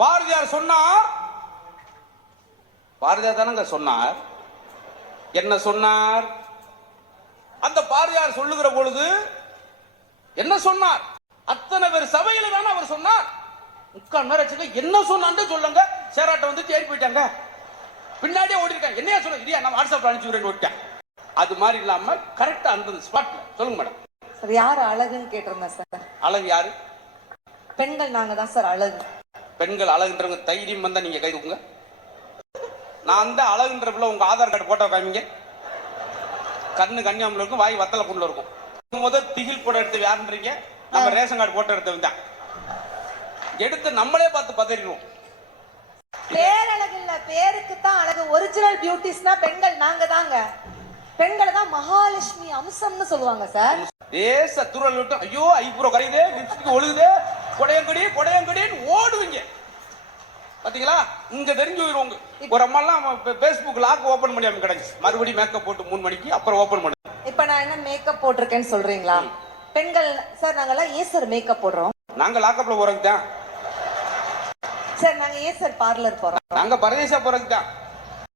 பாரதியார் சொன்னார், பாரதியார் தானங்க சொன்னார். என்ன சொன்னார்? அந்த பாரதியார் சொல்லுகிற பொழுது என்ன சொன்னார்? அத்தனை பேர் சபையில தானே அவர் சொன்னார். 3/4 நேரம் வச்சுக்க என்ன சொன்னான்னு சொல்லுங்க. சேராட்ட வந்து தேடி போயிட்டாங்க, பின்னாடியே ஓடி இருக்காங்க. என்னையா சொல்ல இல்லையா, நான் வாட்ஸ்அப்ல அனுப்பிச்சு விடுறேன்னு விட்டேன். அது மாதிரி இல்லாம கரெக்டா அந்த ஸ்பாட்ல சொல்லுங்க மேடம். சார் யார் அழகுன்னு கேட்டிருந்தேன் சார். அழகு யாரு? பெண்கள் நாங்க தான் சார் அழகு. பெண்கள் அழகுன்றவங்க தைரியம் வந்தா நீங்க கை தூக்குங்க. நான் தான் அழகுன்றப்பல உங்க ஆதார் கார்டு போட்டோ காமிங்க. கண்ணு கன்னியாகுமரியில இருக்கும், வாய் வத்தல குள்ள இருக்கும். முதல் திகில் போட்டோ எடுத்து யாருன்றீங்க? நம்ம ரேஷன் கார்டு போட்டோ எடுத்து தான் எடுத்து நம்மளே பார்த்து பதறிடுவோம். பேரழகு இல்ல, பேருக்கு தான் அழகு. ஒரிஜினல் பியூட்டிஸ்னா பெண்கள் நாங்க தாங்க. பெண்களை தான் மகாலட்சுமி அம்சம்னு சொல்லுவாங்க சார். தேச துறல் விட்டு ஐயோ ஐப்ரோ கரையுதே, லிப்ஸ்டிக் ஒழுகுதே, கொடையங்கடி கொடையங்கடின்னு ஓடுவீங்க. பாத்தீங்களா? இங்க தெரிஞ்சு போயிருவோங்க. ஒரு அம்மாலாம் பேஸ்புக் லாக் ஓபன் பண்ணி கிடைச்சு மறுபடியும் மேக்கப் போட்டு 3 மணிக்கு அப்புறம் ஓபன் பண்ணு. இப்ப நான் என்ன மேக்கப் போட்டிருக்கேன்னு சொல்றீங்களா? பெண்கள் சார் நாங்கெல்லாம் ஏன் சார் மேக்கப் போடுறோம்? நாங்க லாக்கப்ல போறதுக்கு தான் சார். நாங்க ஏன் சார் பார்லர் போறோம்? நாங்க பரதேசா போறதுக்கு தான்.